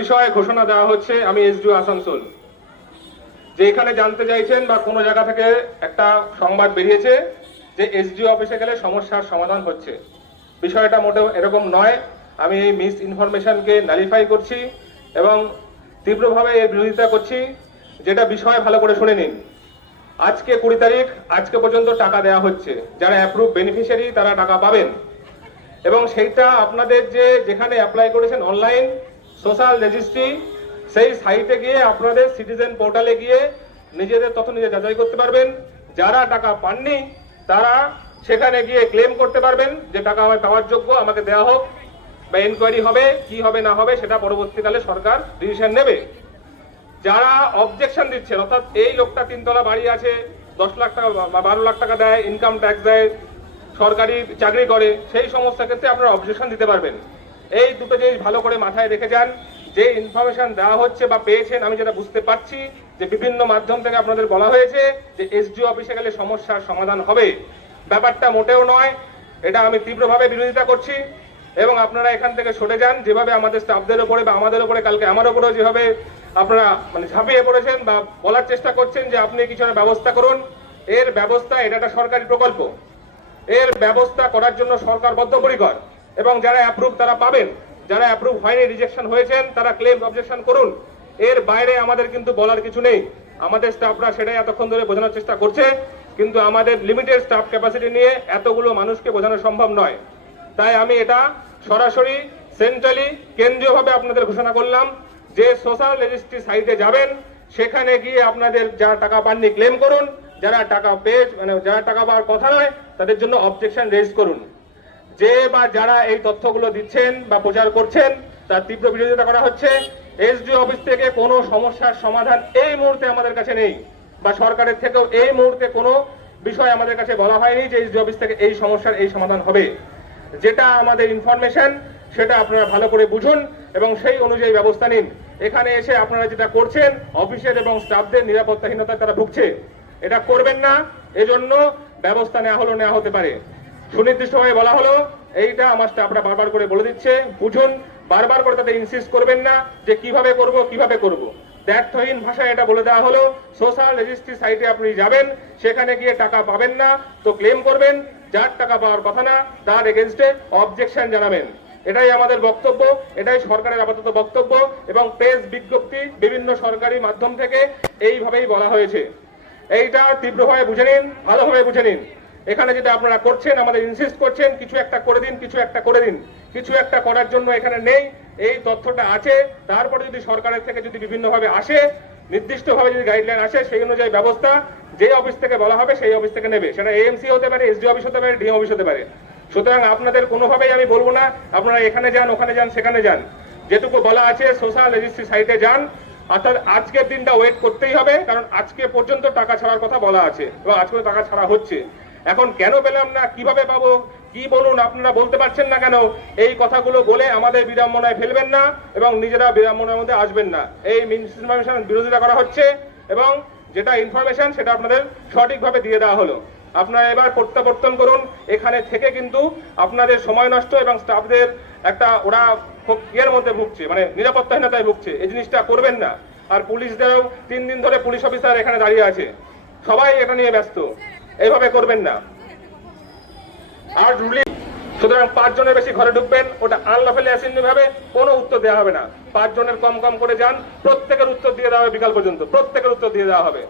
বিষয়ে ঘোষণা দেওয়া হচ্ছে। আমি এসডিও আসানসোল, যে এখানে জানতে চাইছেন বা কোনো জায়গা থেকে একটা সংবাদ বেরিয়েছে যে এসডিও অফিসে গেলে সমস্যার সমাধান হচ্ছে। বিষয়টা মোটেও এরকম নয়। আমি এই মিস ইনফরমেশনকে নালিফাই করছি এবং তীব্রভাবে এর বিরোধিতা করছি। যেটা বিষয় ভালো করে শুনে নিন। আজকে 20 তারিখ, আজকে পর্যন্ত টাকা দেওয়া হচ্ছে। যারা অ্যাপ্রুভ বেনিফিশিয়ারি তারা টাকা পাবেন এবং সেইটা আপনাদের যেখানে অ্যাপ্লাই করেছেন অনলাইন সোশ্যাল রেজিস্ট্রি, সেই সাইটে গিয়ে আপনাদের সিটিজেন পোর্টালে গিয়ে নিজেদের তথ্য নিজে যাচাই করতে পারবেন। যারা টাকা পাননি তারা সেখানে গিয়ে ক্লেম করতে পারবেন যে টাকা আমার পাওয়ার যোগ্য, আমাকে দেওয়া হোক, বা এনকোয়ারি হবে, কি হবে না হবে সেটা পরবর্তীকালে সরকার ডিসিশন নেবে। যারা অবজেকশন দিচ্ছেন, অর্থাৎ এই লোকটা 3 তলা বাড়ি আছে, 10 লাখ টাকা বা 12 লাখ টাকা দেয়, ইনকাম ট্যাক্স দেয়, সরকারি চাকরি করে, সেই সমস্ত ক্ষেত্রে আপনারা অবজেকশন দিতে পারবেন। এই দুটো জিনিস ভালো করে মাথায় রেখে যান। যে ইনফরমেশন দেওয়া হচ্ছে বা পেয়েছেন, আমি যেটা বুঝতে পারছি যে বিভিন্ন মাধ্যম থেকে আপনাদের বলা হয়েছে যে এসডিও অফিসে গেলে সমস্যার সমাধান হবে। ব্যাপারটা মোটেও নয়। এটা আমি তীব্রভাবে বিরোধিতা করছি এবং আপনারা এখান থেকে সরে যান। যেভাবে আমাদের স্টাফদের উপরে বা আমাদের উপরে, কালকে আমার উপরেও যেভাবে আপনারা ঝাঁপিয়ে পড়েছেন বা বলার চেষ্টা করছেন যে আপনি কিছু একটা ব্যবস্থা করুন, এর ব্যবস্থা, এটা একটা সরকারি প্রকল্প, এর ব্যবস্থা করার জন্য সরকার বদ্ধপরিকর এবং যারা অ্যাপ্রুভ তারা পাবেন। যারা অ্যাপ্রুভ হয়নি, রিজেকশন হয়েছেন, তারা ক্লেম অবজেকশন করুন। এর বাইরে আমাদের কিন্তু বলার কিছু নেই। আমাদের স্টাফরা সেটাই এতক্ষণ ধরে বোঝানোর চেষ্টা করছে, কিন্তু আমাদের লিমিটেড স্টাফ ক্যাপাসিটি নিয়ে এতগুলো মানুষকে বোঝানো সম্ভব নয়। তাই আমি এটা সরাসরি সেন্ট্রালি কেন্দ্রীয়ভাবে আপনাদের ঘোষণা করলাম যে সোশ্যাল রেজিস্ট্রি সাইটে যাবেন, সেখানে গিয়ে আপনাদের যারা টাকা পাননি ক্লেম করুন, যারা টাকা পেয়ে যারা টাকা পাওয়ার কথা নয় তাদের জন্য অবজেকশন রেজ করুন। যে বা যারা এই তথ্যগুলো দিচ্ছেন বা প্রচার করছেন তার তীব্র বিরোধিতা করা হচ্ছে। এসডিও অফিস থেকে কোনো সমস্যার সমাধান এই মুহূর্তে আমাদের কাছে নেই, বা সরকারের থেকেও এই মুহূর্তে কোনো বিষয় আমাদের কাছে বলা হয়নি যে এসডিও অফিস থেকে এই সমস্যার এই সমাধান হবে। যেটা আমাদের ইনফরমেশন সেটা আপনারা ভালো করে বুঝুন এবং সেই অনুযায়ী ব্যবস্থা নিন। এখানে এসে আপনারা যেটা করছেন, অফিসের এবং স্টাফদের নিরাপত্তাহীনতায় তারা ভুগছে, এটা করবেন না। এজন্য ব্যবস্থা নেওয়া হতে পারে। সুনির্দিষ্টভাবে বলা হলো, এইটা আমার স্টাফরা বারবার করে বলে দিচ্ছে, বুঝুন। বারবার করে তাদের ইনসিস্ট করবেন না যে কিভাবে করব। দ্ব্যর্থহীন ভাষায় এটা বলে দেওয়া হলো, সোশ্যাল রেজিস্ট্রি সাইটে আপনি যাবেন, সেখানে গিয়ে টাকা পাবেন না তো ক্লেম করবেন, যার টাকা পাওয়ার কথা না তার এগেইনস্টে অবজেকশন জানাবেন। এটাই আমাদের বক্তব্য, এটাই সরকারের আপাতত বক্তব্য এবং প্রেস বিজ্ঞপ্তি বিভিন্ন সরকারি মাধ্যম থেকে এইভাবেই বলা হয়েছে। এইটা তীব্রভাবে বুঝে নিন, ভালোভাবে বুঝে নিন। এখানে যেটা আপনারা করছেন, আমাদের ইনসিস্ট করছেন কিছু একটা করে দিন, কিছু একটা করে দিন। কিছু একটা করার জন্য এখানে নেই, এই তথ্যটা আছে। তারপরে যদি সরকারের থেকে যদি বিভিন্নভাবে আসে, নির্দিষ্টভাবে যদি গাইডলাইন আসে, সেই অনুযায়ী ব্যবস্থা যে অফিস থেকে বলা হবে সেই অফিস থেকে নেবে। সেটা এএমসি হতে পারে, এসডিও অফিস হতে পারে, ডিএম অফিস হতে পারে। সুতরাং আপনাদের কোনোভাবেই আমি বলবো না আপনারা এখানে যান, ওখানে যান, সেখানে যান। যেটুকু বলা আছে সোশ্যাল রেজিস্ট্রি সাইটে যান। অর্থাৎ আজকের দিনটা ওয়েট করতেই হবে, কারণ আজকে পর্যন্ত টাকা ছাড়ার কথা বলা আছে এবং আজকে টাকা ছাড়া হচ্ছে। এখন কেন পেলাম না, কিভাবে পাবো, কি বলুন, আপনারা বলতে পারছেন না কেন? এই কথাগুলো বলে আমাদের বিড়ম্বনায় ফেলবেন না এবং নিজেরা বিড়ম্বনার মধ্যে আসবেন না। এই মিসইনফরমেশন বিরোধিতা করা হচ্ছে এবং যেটা ইনফরমেশন সেটা আপনাদের সঠিকভাবে দিয়ে দেওয়া হলো। আপনারা এবার প্রত্যাবর্তন করুন। এখানে থেকে কিন্তু আপনাদের সময় নষ্ট এবং স্টাফদের একটা ওরা খুব ইয়ের মধ্যে ভুগছে, নিরাপত্তাহীনতায় ভুগছে। এই জিনিসটা করবেন না। আর পুলিশদেরও 3 দিন ধরে পুলিশ অফিসার এখানে দাঁড়িয়ে আছে, সবাই এটা নিয়ে ব্যস্ত। এইভাবে করবেন না। আর রুলিং, সুতরাং 5 জনের বেশি ঘরে ঢুকবেন, ওটা আনলফুলি অ্যাসেম্বলি ভাবে কোনো উত্তর দেওয়া হবে না। 5 জনের কম করে যান, প্রত্যেকের উত্তর দিয়ে দেওয়া হবে বিকাল পর্যন্ত, প্রত্যেকের উত্তর দিয়ে দেওয়া হবে।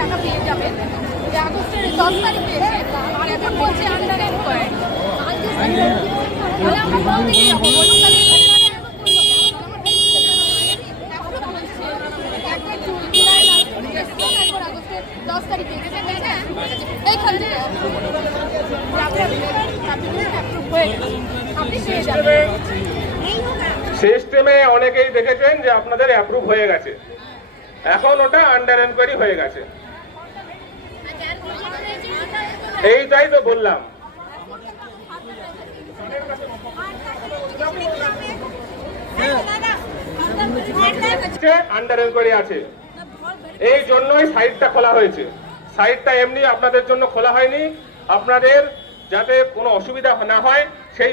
টাকা পেয়ে যাবেন আগস্টের 10 তারিখে এসে, আর এখন বলছে আন্ডার এনকোয়ারি। আমরা কোন দিকে যাবো বলুন? সিস্টেমে অনেকেই দেখেছেন যে আপনাদের অ্যাপ্রুভ হয়ে গেছে, এখন ওটা আন্ডার এনকোয়ারি হয়ে গেছে। এইটাই তো বললাম। আন্ডার এনকোয়ারি আছে, এই জন্যই সাইটটা খোলা হয়েছে। সাইটটা এমনি আপনাদের জন্য খোলা হয়নি, আপনাদের যাতে কোনো অসুবিধা না হয়